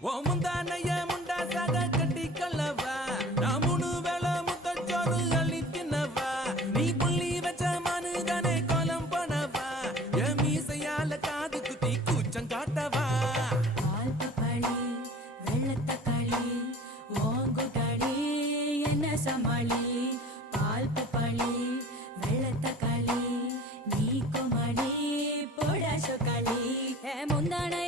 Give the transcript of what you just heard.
ஓ முந்தானைய முண்டா சாக கட்டி கொள்ளவா நான் 3 வேளை முத்தச்சோறு அள்ளி தின்னவா நீ புள்ளி வச்ச மனுதனை கோலம் போனவா என் மீசையால காது குத்தி கூச்சம் காட்டவா பால் பப்பாளி வெள்ளத்தக்காளி ஓங்குடாளி என்ன சமாளி பால் பப்பாளி வெள்ளத்தக்காளி நீ கோமாளி போடா சொக்காளி முந்தானை